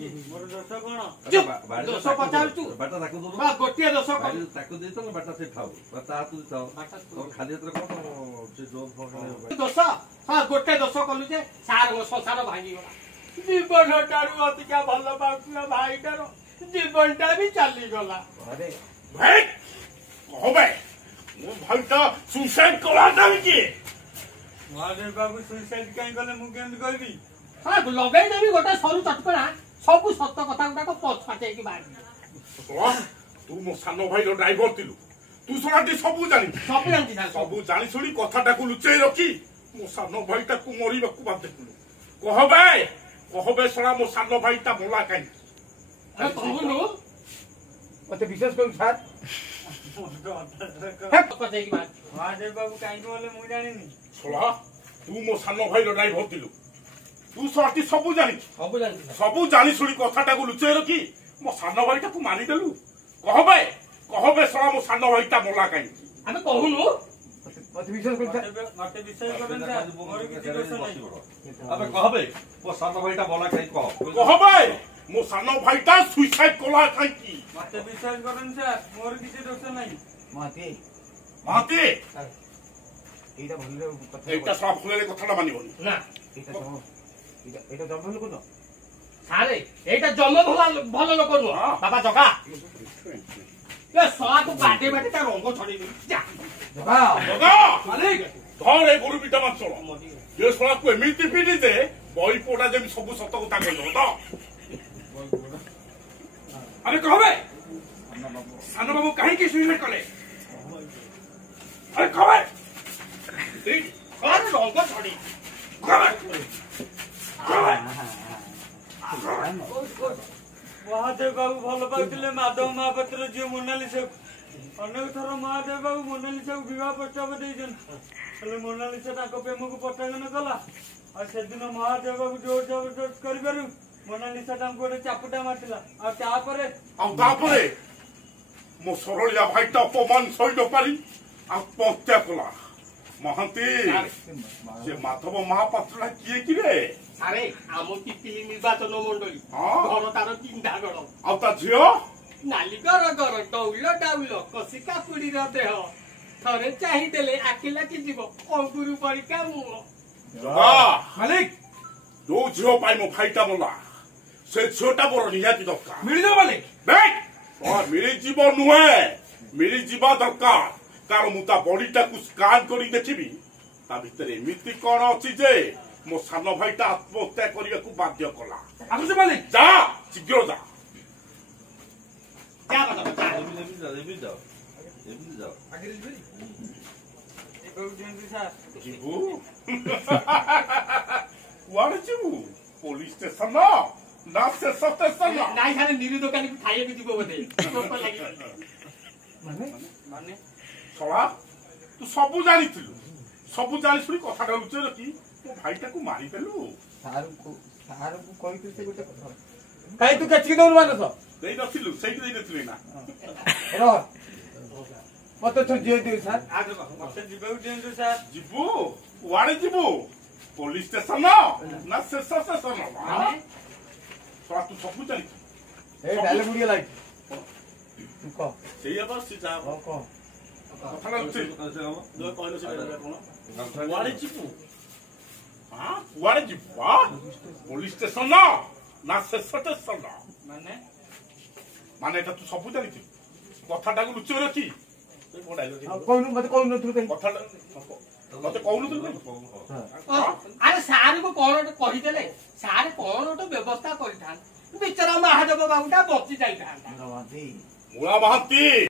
मोर दोष कोन दोष पचारचु बाटा ताको दो बा गोटिए दोष बाटा ताको दे तो बाटा से खाओ बाटा हाथ दे खाओ और खाली हाथ कोन से जोर फोन दोष हां गोटे दोष कलु जे सार गो संसार भांगी गला जीवन टारू अतिका भल पाउला भाईटार जीवनटा भी चली गला अरे भाई कहो भाई मो भाईटा सुसाइड कला कि महादेव बाबू सुसाइड काई गले मु केम कहबी हां लगै देबी गोटे सरू चटकणा सब सत्य कथा गुडा को पछाटे की बात तू मो सानो भाई रो ड्राइवर थिलु तू सोनाटी सब जानि सब जानि सुनी कथाटा को लुचै रखी मो सानो भाईटा को मरिबा को बात देखलु कहो बे सोना मो सानो भाईटा मोला काई अरे कहनु मते विश्वास करू सर पछाटे की बात महादेव बाबू काई बोले मु जानिनी सोला तू मो सानो भाई रो ड्राइवर थिलु तू सोनाटी सब जानि सब जानि सुनी कथाटा को लुचै रखी मो सानो भाईटा को मारी देलु कहो बे सोना मो सानो भाईटा मोला काई हमें कहनु मते विश्वास करू सर मते विश्वास करन मोर की दोष नहीं अबे कहबे वो सानो भाईटा बोला काई कहबे मो सानो भाईटा सुसाइड कला काई की मते विश्वास करन सर मोर की दोष नहीं माते एटा भले कथा एटा सब फुलेरे कथाटा मानिबनी ना एटा जमल को न सारे एटा जम भल लोक नु बाबा जगा ये सला को बाटे बाटे ता रंग छड़ी दे जा जगा मालिक धर ए गुरु बिटा मान चलो ये सोला को एमिति पीडी दे बई पोडा जेम सब सत कथा कहलो तो अरे कहबे सानो बाबू काहे की सुसाइड कले अरे कहबे अरे रंग छड़ी महादेव बाबू भल पाउथिले माधव महापात्र जी मोनालिसा अनेक थर महादेव बाबू मोनालिसा विवाह प्रस्ताव देजन हेले मोनालिसा ताको प्रेम को पटागन कला और से दिन महादेव बाबू जोर जबरदस्त करिबारु मोनालिसा ताको गोटे चापुटा मारतिला और तापरे मो सरलिया भाईटा अपमान सही न पारी आत्महत्या कला महांती से माधव महापात्र किए कि रे सारे आमो पिपिली निर्वाचन मंडली घर तार चिंता गड़ आ ता झियो नाली गर गर डाउल कसिका पुड़ी देह थरे चाही देले आखिला कि जीव अंकुरु परिका मुह मालिक जो झियो पाई मो भाईटा मोला से झियोटा मोर निहाती दरकार मिल जाओ मालिक बैठ और मेरी जीव नुहे मेरी जीवा दरकार कार मुता बॉडीटा को स्कैन करी देखिबी ता भितरे एमिति कोन अछि जे मो सानो भाईटा आत्महत्या करिया को बाध्य कला आगु से मालिक जा शीघ्र जा क्या बता जाओ आगे जी ए बाबू जेंदी सर जीबू वाड़े जीबू पुलिस स्टेशन ना से स्टेशन नाइ खाने निरु दोकान को खाइए के जीवो बते टोप लागि माने सला तू सब जानि सुनी कथाटा लुचे रखी मो भाईटा को मारी देलु सार को कहि से गोटे कथा काई तू कछि दउन मानस देई नथिलु सेठी देई नथिलु ना रो मते तो जे दे सर आगे मते जीवो जेंदु सर जीबू वाड़े जीबू पुलिस स्टेशन ना से स्टेशन सला तू सब जानि ए डायलॉग गुडिया लाइक तू को सेया बस से जा को कथाटा लुचे दो कहलो से कोन वाड़े जीबू हां वाड़े जीबू पुलिस स्टेशन ना से स्टेशन माने एटा तू सब जानि कथाटा को लुचे रखी कोन मते कोन नथु कहि कथाटा मते कहनु तू अरे सार को कोन कहि देले सार कोन तो व्यवस्था करिथान बेचारा महादेव बाबूटा बची जाइथान मुला महांती